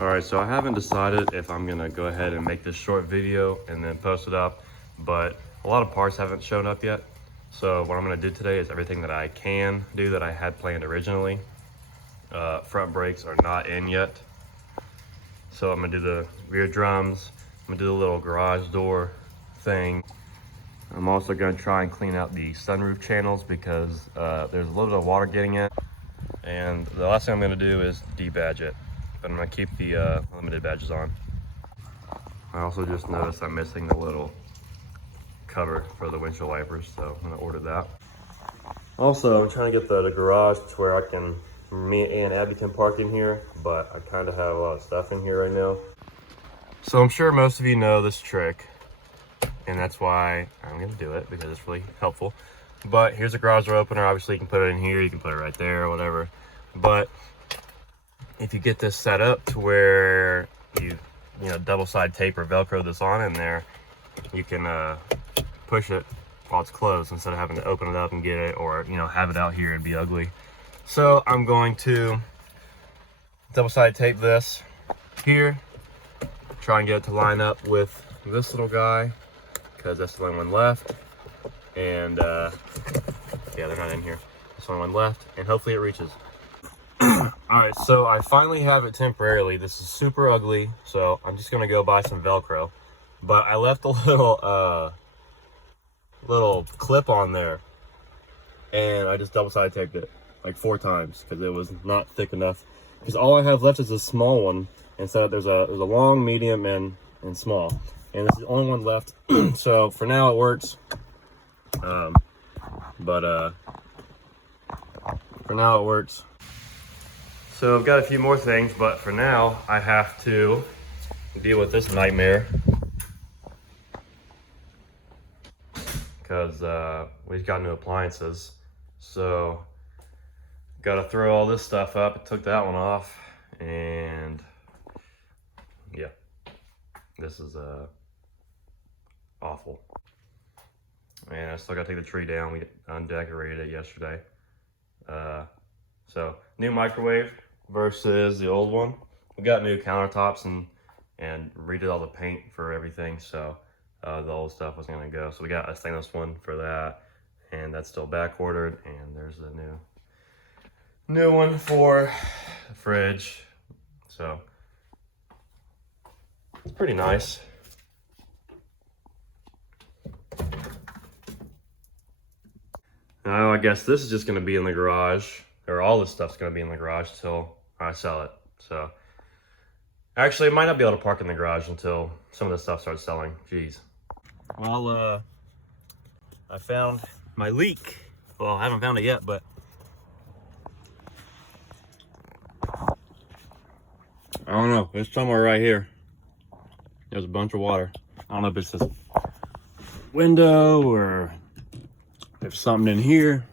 All right, so I haven't decided if I'm gonna go ahead and make this short video and then post it up, but a lot of parts haven't shown up yet. So what I'm gonna do today is everything that I can do that I had planned originally. Front brakes are not in yet. So I'm gonna do the rear drums. I'm gonna do the little garage door thing. I'm also gonna try and clean out the sunroof channels because there's a little bit of water getting in. And the last thing I'm gonna do is debadge it. But I'm gonna keep the limited badges on. I also just noticed I'm missing the little cover for the windshield wipers, so I'm gonna order that. Also, I'm trying to get the garage to where me and Abby can park in here, but I kind of have a lot of stuff in here right now. So I'm sure most of you know this trick, and that's why I'm gonna do it, because it's really helpful. But here's a garage door opener. Obviously you can put it in here, you can put it right there or whatever. But if you get this set up to where you double side tape or Velcro this on in there, you can push it while it's closed instead of having to open it up and get it, or have it out here and be ugly. So I'm going to double side tape this here, try and get it to line up with this little guy because that's the only one left. And yeah, they're not in here. That's the only one left, and hopefully it reaches. All right, so I finally have it temporarily. This is super ugly, so I'm just gonna go buy some Velcro. But I left a little clip on there, and I just double side taped it like 4 times because it was not thick enough. Because all I have left is a small one, and so there's a long, medium, and small, and this is the only one left. So for now it works. For now it works. So I've got a few more things, but for now I have to deal with this nightmare because we've got new appliances. So got to throw all this stuff up. I took that one off, and yeah, this is awful. And I still got to take the tree down. We undecorated it yesterday. So new microwave versus the old one. We got new countertops and redid all the paint for everything, so the old stuff was gonna go. So we got a stainless one for that, and that's still back ordered. And there's the new one for the fridge. So it's pretty nice. Now I guess this is just gonna be in the garage, or all this stuff's gonna be in the garage till I sell it. So actually, I might not be able to park in the garage until some of this stuff starts selling. Jeez. Well, I found my leak. Well, I haven't found it yet, but I don't know. It's somewhere right here. There's a bunch of water. I don't know if it's this window or if something in here,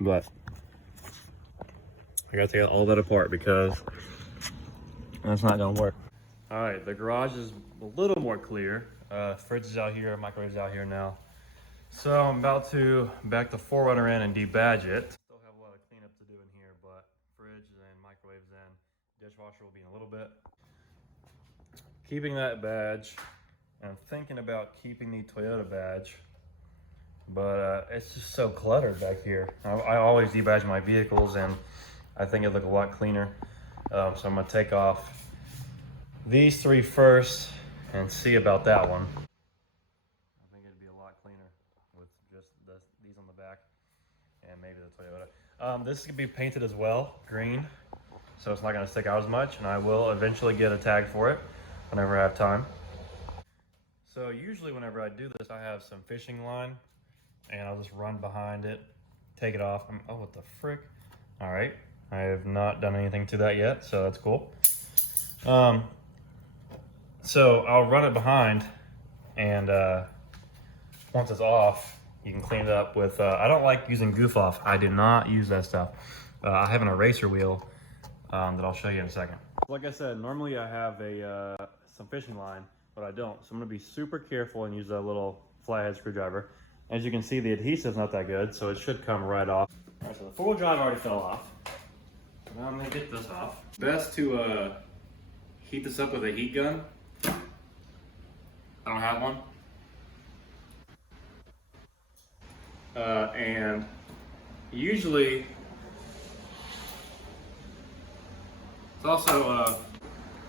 but I gotta take all that apart because that's not gonna work. All right, the garage is a little more clear. Fridge is out here, microwave's out here now. So I'm about to back the 4runner in and debadge it. Still have a lot of cleanup to do in here, but fridge and microwave's in. Dishwasher will be in a little bit. Keeping that badge, and I'm thinking about keeping the Toyota badge, but it's just so cluttered back here. I always debadge my vehicles, and I think it'd look a lot cleaner. So I'm gonna take off these 3 first and see about that one. I think it'd be a lot cleaner with just these on the back and maybe the Toyota. This could be painted as well, green, so it's not gonna stick out as much, and I will eventually get a tag for it whenever I have time. So usually whenever I do this, I have some fishing line, and I'll just run behind it, take it off. Oh, what the frick? All right, I have not done anything to that yet, so that's cool. So I'll run it behind, and once it's off, you can clean it up with, I don't like using goof off. I do not use that stuff. I have an eraser wheel that I'll show you in a second. Like I said, normally I have some fishing line, but I don't. So I'm gonna be super careful and use a little flathead screwdriver. As you can see, the adhesive's not that good, so it should come right off. All right, so the 4-wheel drive already fell off. Now I'm gonna get this off. Best to heat this up with a heat gun. I don't have one. And usually, it's also,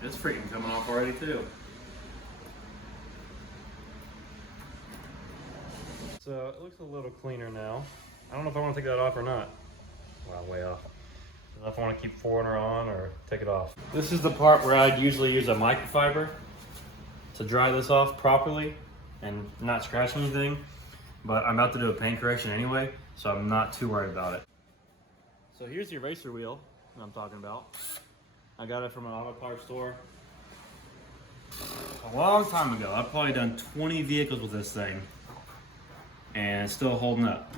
it's freaking coming off already too. So it looks a little cleaner now. I don't know if I want to take that off or not. Wow, way off. I don't know if I want to keep 4runner on or take it off. This is the part where I'd usually use a microfiber to dry this off properly and not scratch anything. But I'm about to do a paint correction anyway, so I'm not too worried about it. So here's the eraser wheel that I'm talking about. I got it from an auto parts store a long time ago. I've probably done 20 vehicles with this thing, and it's still holding up.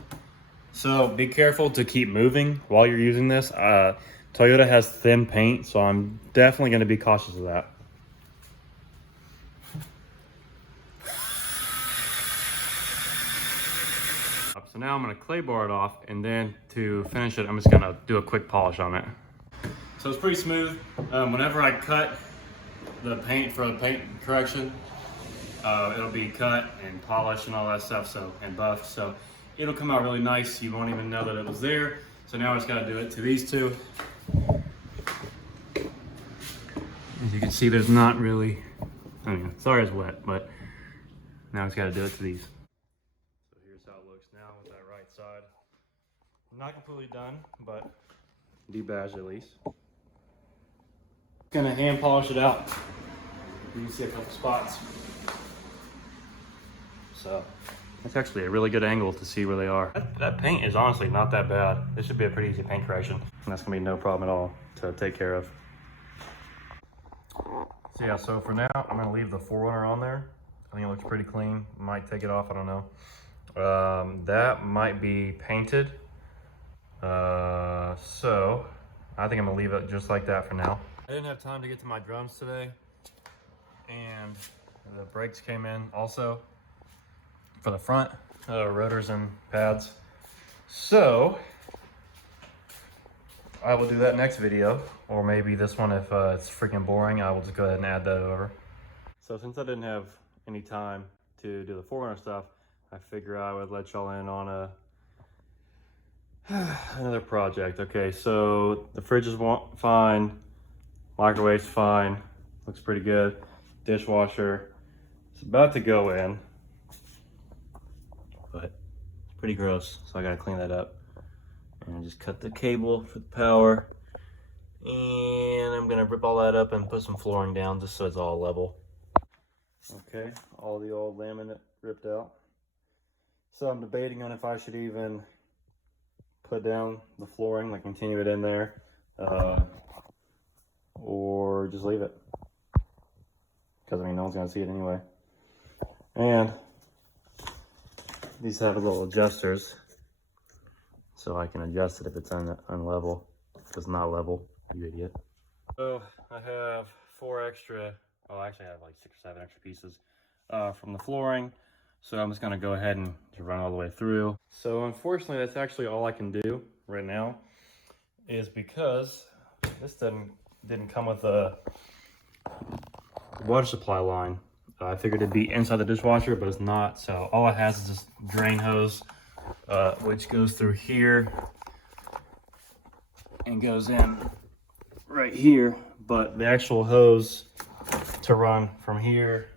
So be careful to keep moving while you're using this. Toyota has thin paint, so I'm definitely going to be cautious of that. So now I'm going to clay bar it off, and then to finish it, I'm just going to do a quick polish on it. So it's pretty smooth. Whenever I cut the paint for the paint correction, it'll be cut and polished and all that stuff, so and buffed. So it'll come out really nice. You won't even know that it was there. So now I just got to do it to these two. As you can see, there's not really. I mean, sorry it's wet, but now I just got to do it to these. How it looks now with that right side. Not completely done, but debadged at least. Gonna hand polish it out. You can see a couple spots. So it's actually a really good angle to see where they are. That paint is honestly not that bad. This should be a pretty easy paint correction, and that's gonna be no problem at all to take care of. So yeah, so for now I'm gonna leave the 4runner on there. I think it looks pretty clean. Might take it off, I don't know. That might be painted, so I think I'm gonna leave it just like that for now. I didn't have time to get to my drums today, and the brakes came in also for the front, rotors and pads. So I will do that next video, or maybe this one if it's freaking boring. I will just go ahead and add that over. So since I didn't have any time to do the 4runner stuff, I figure I would let y'all in on another project. Okay, so the fridge is fine, microwave's fine, looks pretty good. Dishwasher is about to go in, but it's pretty gross, so I gotta clean that up. And just cut the cable for the power, and I'm gonna rip all that up and put some flooring down just so it's all level. Okay, all the old laminate ripped out. So I'm debating on if I should even put down the flooring, like continue it in there, or just leave it. Because I mean, no one's gonna see it anyway. And these have little adjusters, so I can adjust it if it's unlevel. If it's not level, you idiot. So I have 4 extra, oh actually I have like 6 or 7 extra pieces from the flooring. So I'm just gonna go ahead and run all the way through. So unfortunately, that's actually all I can do right now, is because this didn't come with a water supply line. I figured it'd be inside the dishwasher, but it's not. So all it has is this drain hose, which goes through here and goes in right here. But the actual hose to run from here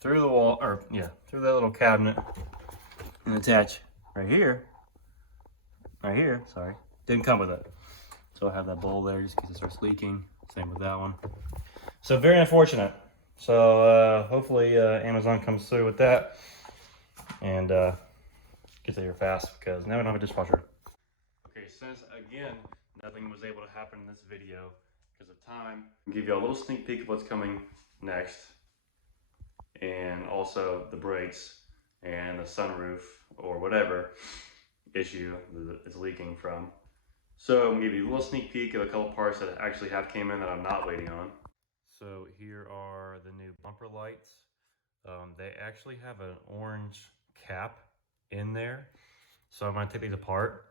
through the wall, or yeah, through that little cabinet and attach right here, sorry, didn't come with it. So I have that bowl there just in case it starts leaking. Same with that one. So very unfortunate. So hopefully Amazon comes through with that and gets it here fast, because now we don't have a dishwasher. Okay, since again, nothing was able to happen in this video because of time, I'll give you a little sneak peek of what's coming next. And also the brakes and the sunroof or whatever issue that it's leaking from. So I'm gonna give you a little sneak peek of a couple parts that actually have came in that I'm not waiting on. So here are the new bumper lights. They actually have an orange cap in there. So I'm gonna take these apart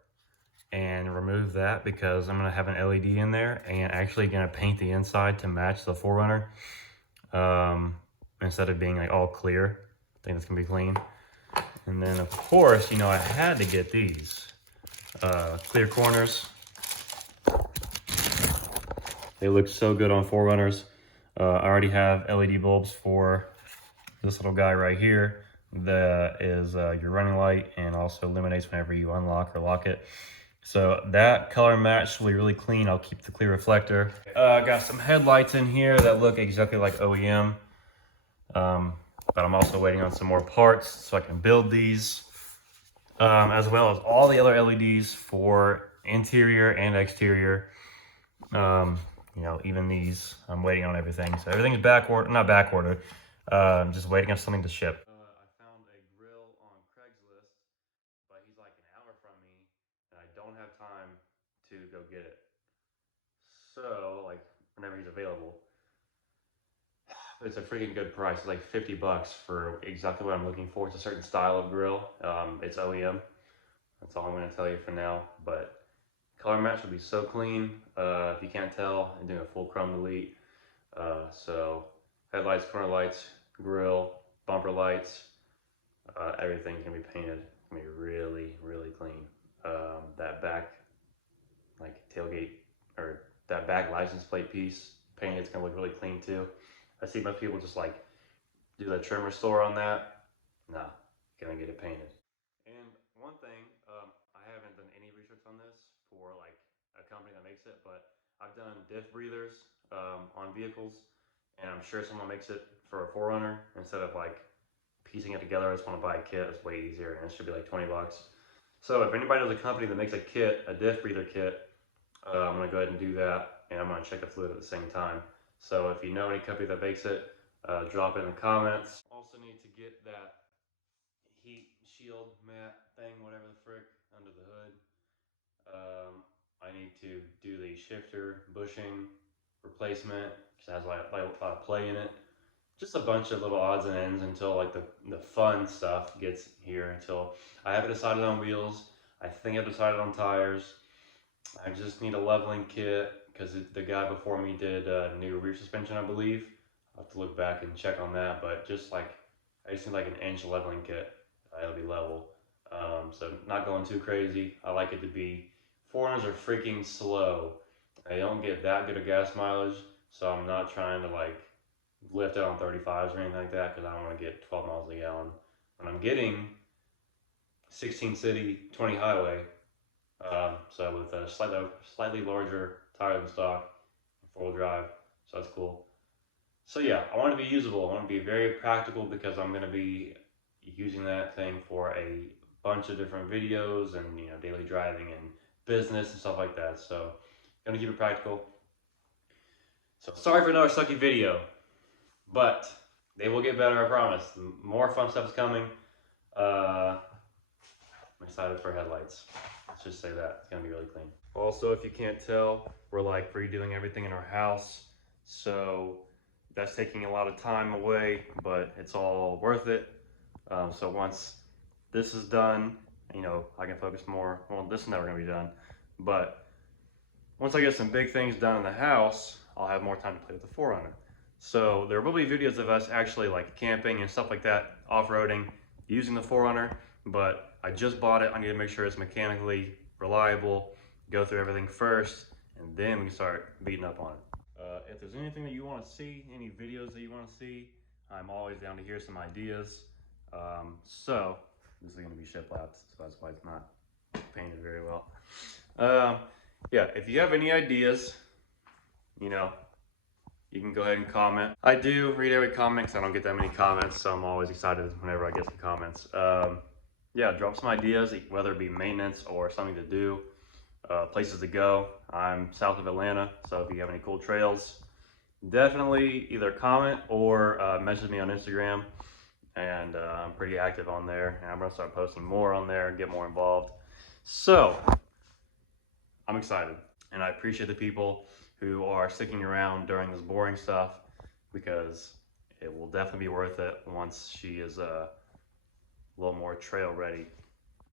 and remove that because I'm gonna have an LED in there and actually gonna paint the inside to match the 4runner instead of being like all clear. I think that's gonna be clean. And then of course, you know, I had to get these clear corners. They look so good on 4runners. I already have LED bulbs for this little guy right here. That is your running light and also illuminates whenever you unlock or lock it. So that color match will be really clean. I'll keep the clear reflector. Got some headlights in here that look exactly like OEM. But I'm also waiting on some more parts so I can build these. As well as all the other LEDs for interior and exterior. You know, even these, I'm waiting on everything. So everything's back ordered, not back ordered. I'm just waiting on something to ship. I found a grill on Craigslist, but he's like an hour from me, and I don't have time to go get it. So, like, whenever he's available, it's a freaking good price. It's like 50 bucks for exactly what I'm looking for. It's a certain style of grill. It's OEM. That's all I'm gonna tell you for now. But color match will be so clean. If you can't tell, I'm doing a full chrome delete. So headlights, corner lights, grill, bumper lights, everything's gonna be painted. It's gonna be really, really clean. That back, like tailgate, or that back license plate piece painted, it's gonna look really clean too. I see most people just like do the trim restore on that. Nah, gonna get it painted. And one thing, I haven't done any research on this for like a company that makes it, but I've done diff breathers on vehicles, and I'm sure someone makes it for a 4runner instead of like piecing it together. I just want to buy a kit. It's way easier, and it should be like 20 bucks. So if anybody knows a company that makes a kit, a diff breather kit, I'm gonna go ahead and do that, and I'm gonna check the fluid at the same time. So if you know any company that makes it, drop it in the comments. Also need to get that heat shield mat thing, whatever the frick, under the hood. I need to do the shifter bushing replacement because it has like a lot of play in it. Just a bunch of little odds and ends until like the fun stuff gets here. Until I haven't decided on wheels. I think I've decided on tires. I just need a leveling kit because the guy before me did a new rear suspension, I believe. I'll have to look back and check on that, but just like I just need like an inch leveling kit. It'll be level. So not going too crazy. I like it to be. 4runners are freaking slow. They don't get that good of gas mileage, so I'm not trying to like lift it on 35s or anything like that because I don't want to get 12 miles a gallon. When I'm getting 16 city, 20 highway, so with a slightly larger tire than stock, 4-wheel drive, so that's cool. So yeah, I want to be usable. I want to be very practical because I'm going to be using that thing for a bunch of different videos and daily driving and business and stuff like that. So gonna keep it practical. So sorry for another sucky video, but they will get better, I promise. More fun stuff is coming. I'm excited for headlights. Let's just say that. It's gonna be really clean. Also, if you can't tell, we're like redoing everything in our house. So that's taking a lot of time away, but it's all worth it. So once this is done, I can focus more. Well, this is never gonna be done, but once I get some big things done in the house, I'll have more time to play with the 4runner. So there will be videos of us actually like camping and stuff like that, off-roading, using the 4runner, but I just bought it. I need to make sure it's mechanically reliable, go through everything first, and then we can start beating up on it. If there's anything that you want to see, any videos that you want to see, I'm always down to hear some ideas. So this is going to be shiplaped, so that's why it's not painted very well. Yeah, if you have any ideas, you can go ahead and comment. I do read every comment because I don't get that many comments, so I'm always excited whenever I get some comments. Yeah, drop some ideas, whether it be maintenance or something to do, places to go. I'm south of Atlanta, so if you have any cool trails, definitely either comment or message me on Instagram. And I'm pretty active on there, and I'm gonna start posting more on there and get more involved. So I'm excited, and I appreciate the people who are sticking around during this boring stuff because it will definitely be worth it once she is a little more trail ready.